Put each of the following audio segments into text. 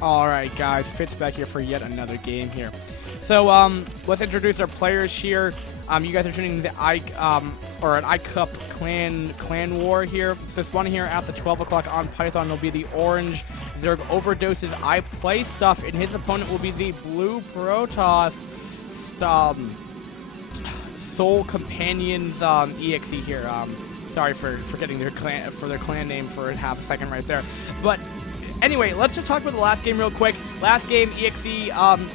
Alright guys, Fitz back here for yet another game here. So let's introduce our players here. You guys are tuning the an iCup clan war here. So this one here at the 12 o'clock on Python will be the orange Zerg OverDosed Iplaystuff, and his opponent will be the blue Protoss Soul Companions EXE here. Sorry for forgetting their clan name for half a second right there. But anyway, let's just talk about the last game real quick. Last game, EXE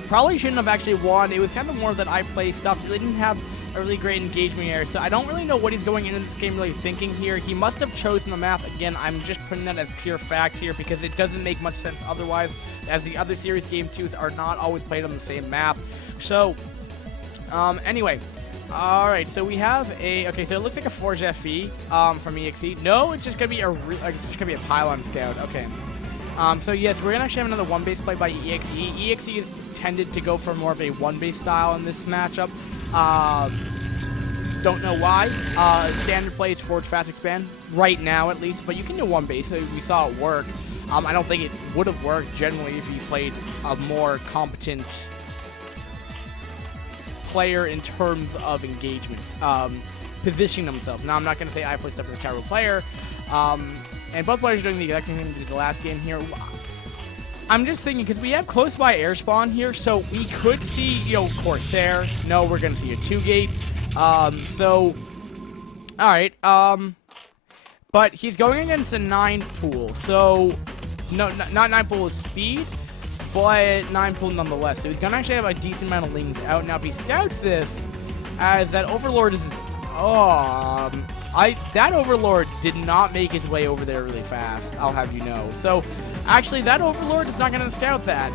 probably shouldn't have actually won. It was kind of more that I play stuff. They didn't have a really great engagement here, so I don't really know what he's going into this game really thinking here. He must have chosen the map. Again, I'm just putting that as pure fact here because it doesn't make much sense otherwise, as the other series game 2s are not always played on the same map. So, anyway. Alright, so we have okay, so it looks like a Forge FE from EXE. No, it's just gonna be a pylon scout. Okay. So yes, we're gonna actually have another one base play by EXE. EXE is tended to go for more of a one base style in this matchup. Don't know why. Standard play is Forge Fast Expand right now at least, but you can do one base. We saw it work. I don't think it would have worked generally if you played a more competent player in terms of engagement, positioning themselves. Now, I'm not going to say Iplaystuff is a terrible player, and both players are doing the exact same thing we did the last game here. I'm just thinking, because we have close by air spawn here, so we could see, Corsair. No, we're going to see a 2-gate. Alright, but he's going against a 9 pool, so, no, not 9 pool is speed, but 9 pool nonetheless. So he's going to actually have a decent amount of lings out. Now, if he scouts this, as that Overlord is... that Overlord did not make his way over there really fast, I'll have you know. So, actually, that Overlord is not going to scout that.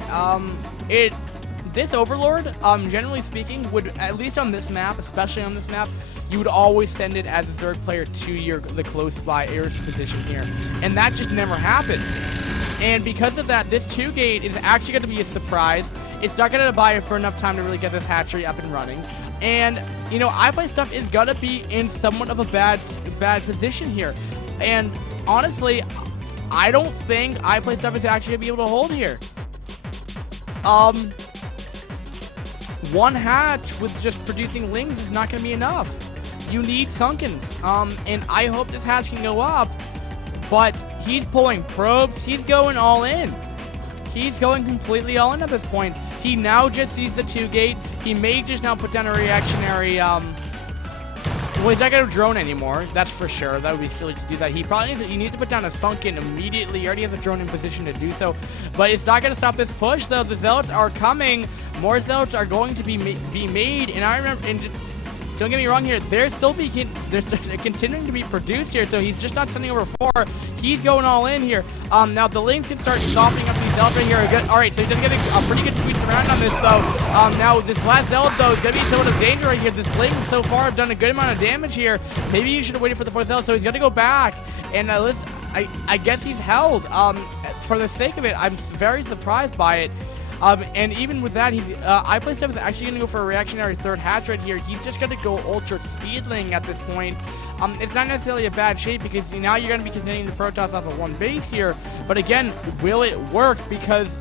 This Overlord, generally speaking, would, at least on this map, especially on this map, you would always send it as a Zerg player to the close by air position here. And that just never happened. And because of that, this 2-gate is actually going to be a surprise. It's not going to buy it for enough time to really get this hatchery up and running. And, Iplaystuff is going to be in somewhat of a bad position here. And, honestly, I don't think Iplaystuff is actually going to be able to hold here. One hatch with just producing lings is not going to be enough. You need sunkens. And I hope this hatch can go up. But he's pulling probes. He's going all in. He's going completely all in at this point. He now just sees the 2-gate. He may just now put down a reactionary, well, he's not going to drone anymore. That's for sure. That would be silly to do that. He needs to put down a sunken immediately. He already has a drone in position to do so. But it's not going to stop this push, though. The Zealots are coming. More Zealots are going to be made. And I remember... Don't get me wrong here, they're continuing to be produced here, so he's just not sending over 4. He's going all in here. Now the lings can start stopping up these Zealots right here. Alright, so he does get a pretty good sweep around on this, though. Now this last Zealot, though, is going to be somewhat of danger right here. This ling so far have done a good amount of damage here. Maybe he should have waited for the 4th Zealot, so he's going to go back. And I guess he's held. For the sake of it, I'm very surprised by it. And even with that, Iplaystuff is actually going to go for a reactionary 3rd hatch right here. He's just going to go ultra speedling at this point. It's not necessarily a bad shape because now you're going to be continuing the Protoss off of one base here. But again, will it work? Because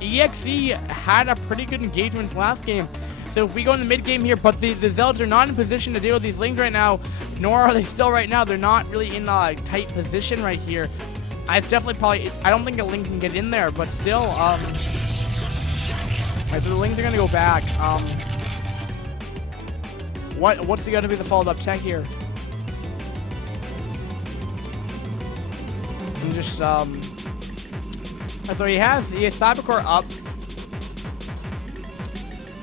EXE had a pretty good engagement last game. So if we go in the mid game here, but the Zealots are not in position to deal with these lings right now, nor are they still right now. They're not really in a tight position right here. It's definitely probably, I don't think a ling can get in there, but still, so the lings are going to go back. What's going to be the followed-up tech here? And just, so he has Cybercore up.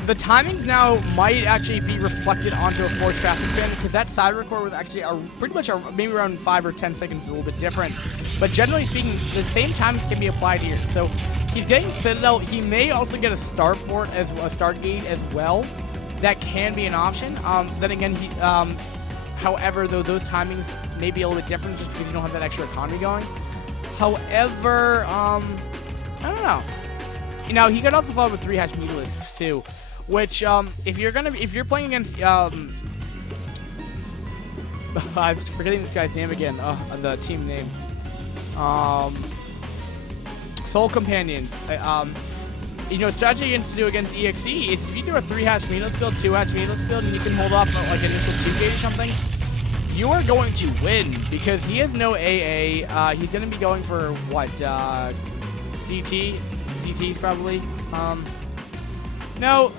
The timings now might actually be reflected onto a Forge Fast Expand because that Cybercore was actually pretty much maybe around 5 or 10 seconds, a little bit different. But generally speaking, the same timings can be applied here. So he's getting Citadel. He may also get a starport as a start gate as well. That can be an option. Then again, however, though those timings may be a little bit different just because you don't have that extra economy going. However, I don't know. He could also follow with 3 hatch Mutalisks too, which if you're playing against I'm forgetting this guy's name again. The team name. Soul Companions. You know, strategy to do against EXE is if you do a 3-hash Meatless build, 2-hash Meatless build, and you can hold off like initial 2-gate or something, you are going to win because he has no AA. He's going to be going for what? DT? DT probably. No,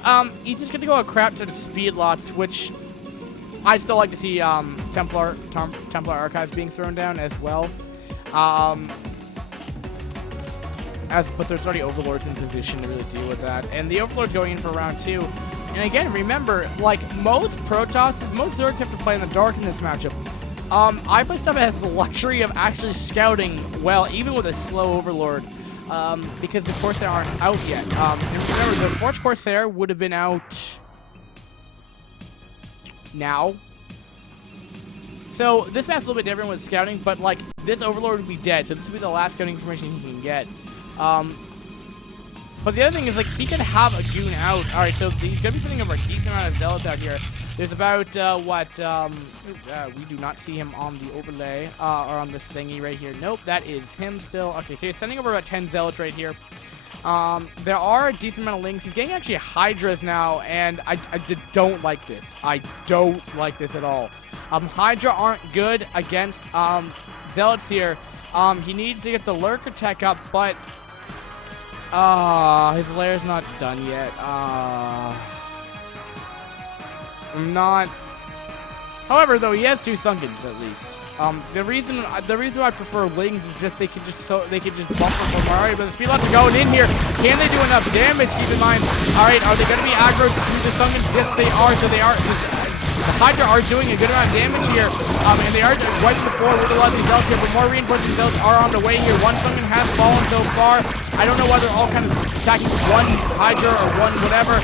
he's just going to go a crap to the speed lots, which I'd still like to see Templar Archives being thrown down as well. But there's already Overlords in position to really deal with that. And the Overlord's going in for round 2. And again, remember, like most Protosses, most Zergs have to play in the dark in this matchup. Iplaystuff has the luxury of actually scouting well, even with a slow Overlord, because the Corsair aren't out yet. And remember, the Forge Corsair would have been out now. So this map's a little bit different with scouting, but like this Overlord would be dead, so this would be the last scouting information he can get. But the other thing is, like, he could have a goon out. Alright, so he's going to be sending over a decent amount of zealots out here. There's about, we do not see him on the overlay, or on this thingy right here. Nope, that is him still. Okay, so he's sending over about 10 zealots right here. There are a decent amount of links. He's getting actually Hydras now, and I don't like this. I don't like this at all. Hydra aren't good against, zealots here. He needs to get the Lurker tech up, but his lair's not done yet. I'm not. However, though, he has 2 Sunkens at least. The reason I prefer Lings is just they can just bump for Mario, but the speed lots are going in here. Can they do enough damage? Keep in mind. All right, are they going to be aggroed through the Sunkens? Yes, they are. So they are. The Hydra are doing a good amount of damage here, and they are wiping the floor with a lot of these zealots here, but more reinforcing zealots are on the way here. One Sunken has fallen so far. I don't know why they're all kind of attacking one Hydra or one whatever.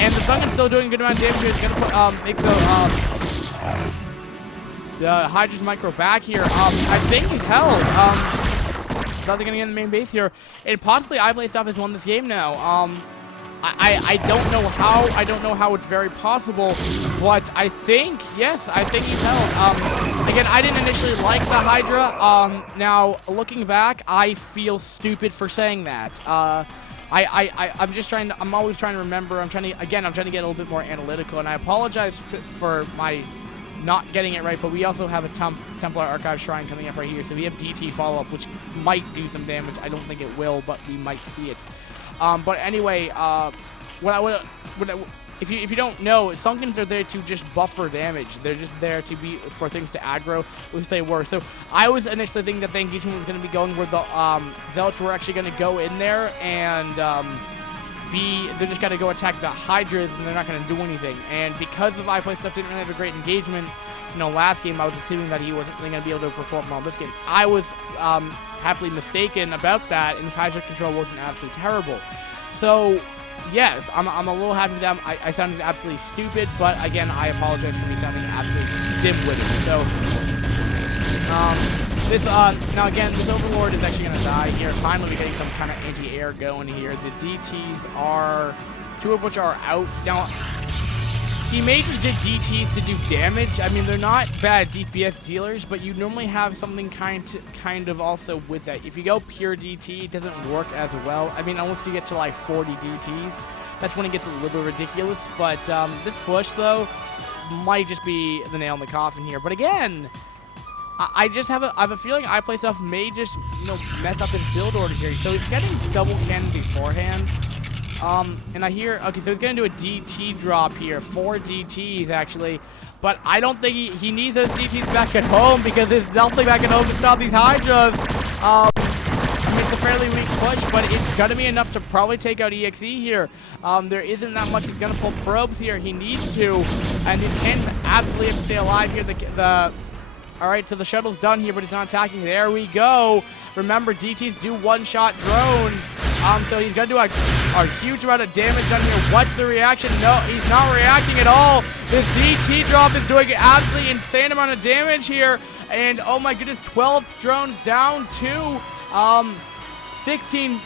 And the Sunken's still doing a good amount of damage here. It's going to make the Hydra's micro back here. I think he's held. So they're going to get in the main base here. And possibly Iplaystuff has won this game now. I don't know how. I don't know how it's very possible, but I think, yes, I think he's held. Again, I didn't initially like the Hydra. Now, looking back, I feel stupid for saying that. I'm just trying to, I'm always trying to remember. I'm trying to get a little bit more analytical, and I apologize for my not getting it right, but we also have a Templar Archive Shrine coming up right here, so we have DT follow-up, which might do some damage. I don't think it will, but we might see it. But anyway, if you don't know, Sunkens are there to just buffer damage. They're just there to be for things to aggro, which they were. So I was initially thinking that the engagement was going to be going where the Zealots were actually going to go in there and they're just going to go attack the Hydras and they're not going to do anything. And because of Iplaystuff didn't really have a great engagement, you know, last game I was assuming that he wasn't really going to be able to perform well this game. I was happily mistaken about that, and his Hydra control wasn't absolutely terrible. So yes, I'm a little happy with them. I sounded absolutely stupid, but again, I apologize for me sounding absolutely dim-witted. So, now again, this Overlord is actually going to die here. Finally, we're getting some kind of anti-air going here. The DTs are, 2 of which are out. Now, he may just did DTs to do damage. I mean, they're not bad DPS dealers, but you normally have something kind of also with that. If you go pure DT, it doesn't work as well. I mean, unless you get to like 40 DTs, that's when it gets a little bit ridiculous. But this push, though, might just be the nail in the coffin here. But again, I have a feeling Iplaystuff may just, you know, mess up his build order here. So he's getting double cannon beforehand. And I hear, okay, so he's going to do a DT drop here. 4 DTs, actually. But I don't think he needs those DTs back at home because there's nothing back at home to stop these Hydras. I mean, it's a fairly weak push, but it's going to be enough to probably take out EXE here. There isn't that much. He's going to pull probes here. He needs to. And these cannons absolutely have to stay alive here. All right, so the shuttle's done here, but he's not attacking. There we go. Remember, DTs do one-shot drones. So he's going to do a huge amount of damage down here. What's the reaction? No, he's not reacting at all. This DT drop is doing an absolutely insane amount of damage here. And oh my goodness, 12 drones down to 16.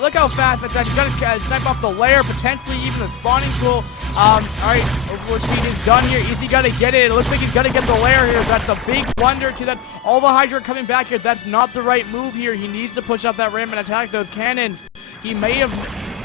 Look how fast that's actually going to snipe off the lair, potentially even the spawning pool. All right, Overlord speed is done here. Is he gonna get it? It looks like he's gonna get the lair here. That's a big blunder to that. All the Hydra coming back here. That's not the right move here. He needs to push up that ramp and attack those cannons. He may have...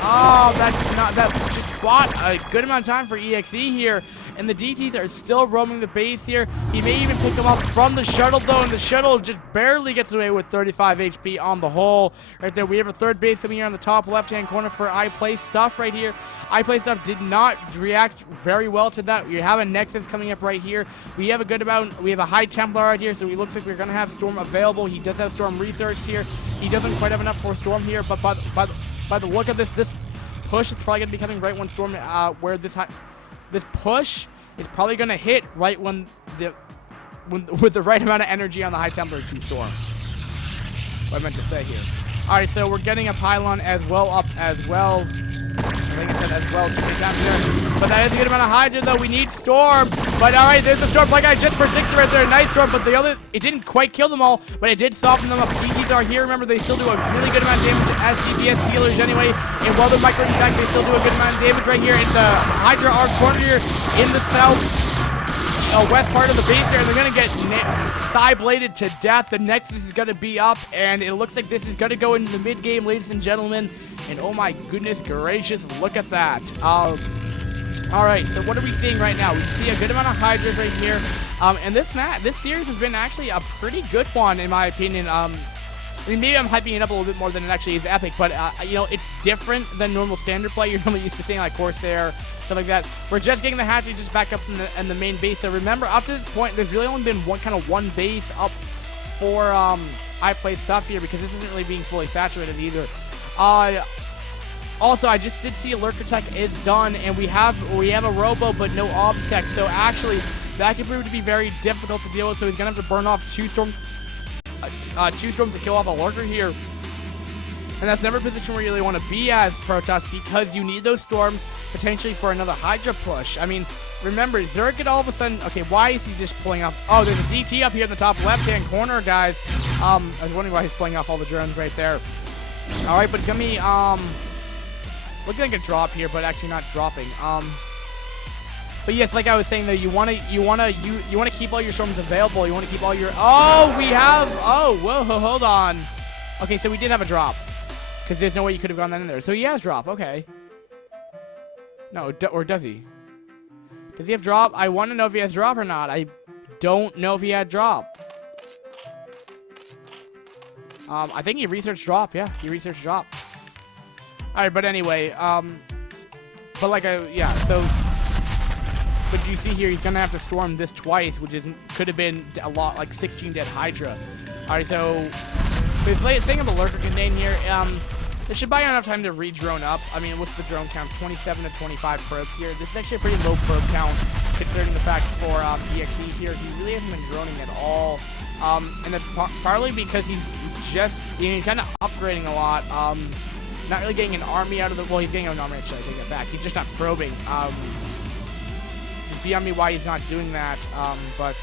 Oh, that's not... That just bought a good amount of time for EXE here. And the DTs are still roaming the base here. He may even pick them up from the shuttle, though, and the shuttle just barely gets away with 35 HP on the whole. Right there, we have a third base coming here on the top left-hand corner for Iplaystuff right here. Iplaystuff did not react very well to that. We have a Nexus coming up right here. We have a good amount. We have a High Templar right here, so it looks like we're going to have Storm available. He does have Storm research here. He doesn't quite have enough for Storm here, but by the look of this push is probably going to be coming right when Storm, where this push is probably going to hit right when with the right amount of energy on the High Templar to Storm. What I meant to say here. All right, so we're getting a pylon as well up as well. I think I said as well to take that there. But that is a good amount of Hydra, though. We need Storm. But all right, there's the Storm. Like I just predicted right there. Nice Storm, but the other, it didn't quite kill them all, but it did soften them up. DTs are here. Remember, they still do a really good amount of damage as DPS healers anyway. And while the micro attack, they still do a good amount of damage right here. And the Hydra are cornered here in the west part of the base there. They're going to get Psy-bladed to death. The Nexus is going to be up, and it looks like this is going to go into the mid-game, ladies and gentlemen. And oh my goodness gracious, look at that. All right, so what are we seeing right now? We see a good amount of Hydras right here. And this series has been actually a pretty good one, in my opinion. I mean, maybe I'm hyping it up a little bit more than it actually is epic, but, you know, it's different than normal standard play. You're normally used to seeing, like, Corsair, stuff like that. We're just getting the hatchery just back up in the main base. So remember, up to this point, there's really only been one base up for Iplaystuff here, because this isn't really being fully saturated either. Also, I just did see Lurker Tech is done, and we have a Robo, but no Obs Tech. So actually, that could prove to be very difficult to deal with. So he's gonna have to burn off two storms to kill off a Lurker here. And that's never a position where you really want to be as Protoss, because you need those storms potentially for another Hydra push. I mean, remember, Zerg could all of a sudden... Okay, why is he just pulling off... Oh, there's a DT up here in the top left-hand corner, guys. I was wondering why he's pulling off all the drones right there. All right, but it's gonna be... looking like a drop here, but actually not dropping. But yes, like I was saying though, you wanna keep all your storms available. You wanna keep all your... Oh, we have... Oh, whoa, hold on. Okay, so we did have a drop, because there's no way you could have gone that in there. So he has drop. Okay. No, or does he? Does he have drop? I want to know if he has drop or not. I don't know if he had drop. I think he researched drop. Yeah, he researched drop. All right, but anyway, but like yeah. So, but you see here, he's gonna have to storm this twice, which could have been a lot, like 16 dead Hydra. All right, so this thing of the Lurker contain here. This should buy you enough time to re-drone up. I mean, what's the drone count? 27 to 25 probes here. This is actually a pretty low probe count, considering the fact for EXE here, he really hasn't been droning at all. And that's partly because he's kind of upgrading a lot. Not really getting an army out of the... Well, he's getting an army, actually, I take that back. He's just not probing. It's beyond me why he's not doing that, but...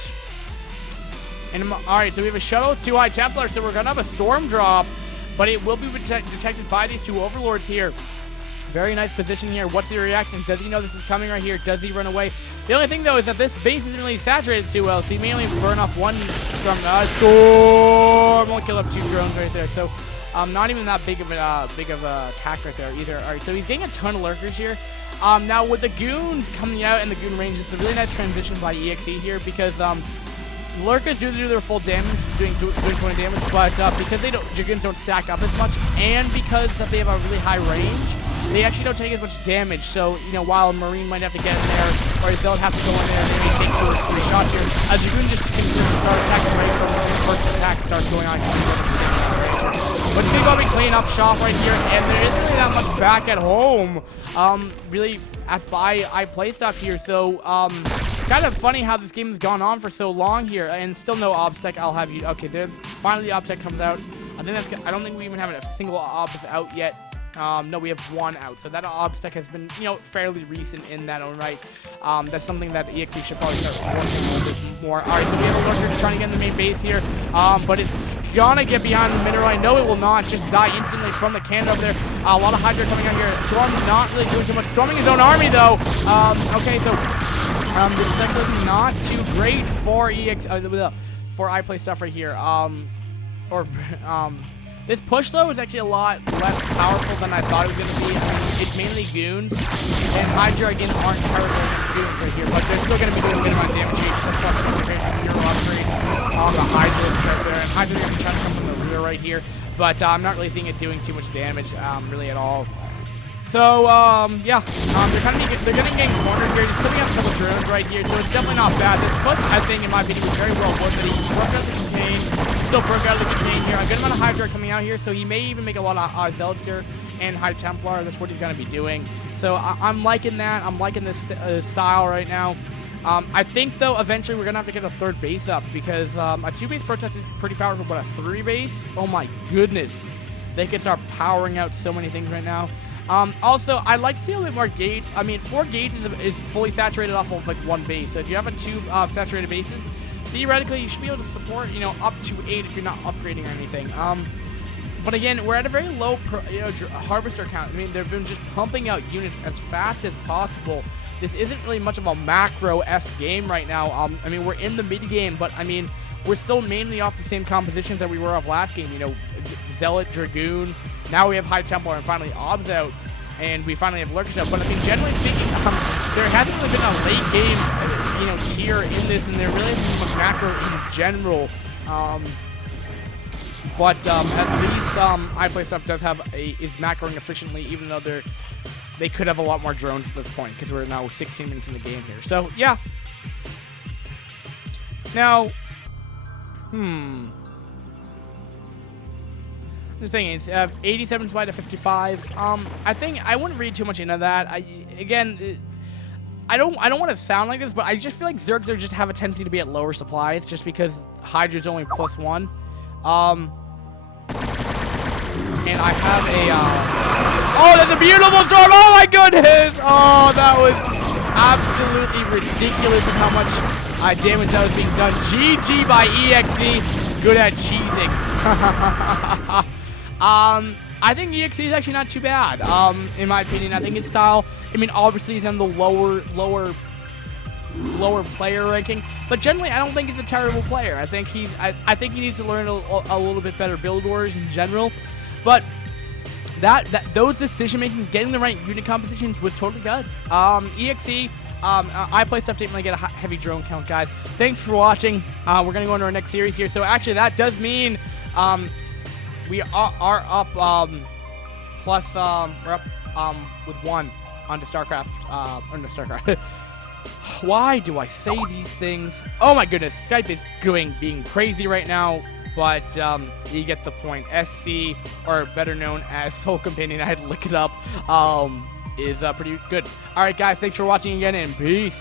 Alright, so we have a shuttle, 2 High Templar, so we're gonna have a storm drop, but it will be detected by these 2 Overlords here. Very nice position here. What's the reaction? Does he know this is coming right here? Does he run away? The only thing, though, is that this base isn't really saturated too well, so he may only burn off 1 storm. Storm! Won't kill up 2 drones right there, so... not even that big of a attack right there either. All right, so he's getting a ton of Lurkers here. Now with the goons coming out and the goon range, it's a really nice transition by EXE here, because Lurkers do their full damage, doing 20 damage, but because Dragoons don't stack up as much, and because they have a really high range, they actually don't take as much damage. So, you know, while a Marine might have to get in there, or they'll have to go in there and maybe take 2 or 3 shots here, a Dragoon just can start attacking right from the first attack starts going on. But big Bobby clean up shop right here, and there isn't really that much back at home, really, by Iplaystuff here, so, kind of funny how this game has gone on for so long here, and still no Obs Tech. I'll have you, okay, there's, finally the Obs Tech comes out. I don't think we even have a single Obs out yet. No, we have 1 out, so that Obs Tech has been, you know, fairly recent in that own right. That's something that EXE should probably start working a little bit more. Alright, so we have a Lurker trying to get in the main base here, but it's gonna get behind the mineral. I know it will not just die instantly from the cannon over there. A lot of Hydra coming out here. Storm not really doing too much. Storming his own army, though. Okay, so this is actually not too great for for Iplaystuff right here. This push, though, is actually a lot less powerful than I thought it was going to be. I mean, it's mainly goons, and Hydra, again, aren't terrible goons right here, but they're still going to be doing a good amount of damage. Zero upgrade on the Hydra right there, and Hydra's going to try to come from the rear right here, but I'm not really seeing it doing too much damage, really at all. So, yeah, they're going to get cornered here. He's putting out a couple drones right here, so it's definitely not bad. This push, I think, in my opinion, was very well worth it. He broke out the contain, still broke out of the contain here. A good amount of Hydra coming out here, so he may even make a lot of Zealots here and High Templar. That's what he's going to be doing. So, I'm liking that. I'm liking this style right now. I think, though, eventually we're going to have to get a third base up because a 2-base protest is pretty powerful, but a 3-base? Oh, my goodness. They can start powering out so many things right now. Also, I'd like to see a little bit more gates. I mean, 4 gates is fully saturated off of, like, 1 base. So if you have 2 saturated bases, theoretically, you should be able to support, you know, up to 8 if you're not upgrading or anything. But again, we're at a very low, harvester count. I mean, they've been just pumping out units as fast as possible. This isn't really much of a macro-esque game right now. I mean, we're in the mid-game, but, I mean, we're still mainly off the same compositions that we were off last game. You know, Zealot, Dragoon. Now we have High Templar and finally Obs out, and we finally have Lurkers out. But I think generally speaking, there hasn't really been a late game, you know, tier in this, and there really isn't much macro in general. But at least Iplaystuff does have is macroing efficiently, even though they could have a lot more drones at this point because we're now 16 minutes in the game here. So yeah. Now, just thinking, it's 87 spy to 55. I think I wouldn't read too much into that. I don't want to sound like this, but I just feel like Zergs just have a tendency to be at lower supplies, just because Hydra's only +1. And I have a oh, that's a beautiful storm! Oh my goodness! Oh, that was absolutely ridiculous of how much damage that was being done. GG by EXE. Good at cheesing. I think EXE is actually not too bad, in my opinion. I think his style, I mean, obviously he's on the lower player ranking, but generally I don't think he's a terrible player. I think I think he needs to learn a little bit better build orders in general, but those decision makings, getting the right unit compositions was totally good. EXE, Iplaystuff didn't really get a heavy drone count, guys. Thanks for watching. We're gonna go into our next series here. So actually, that does mean we are up plus we're up with 1 onto StarCraft. Onto StarCraft. Why do I say these things? Oh my goodness, Skype is being crazy right now. But you get the point. SC, or better known as Soul Companion, I had to look it up, is pretty good. Alright guys, thanks for watching again, and peace.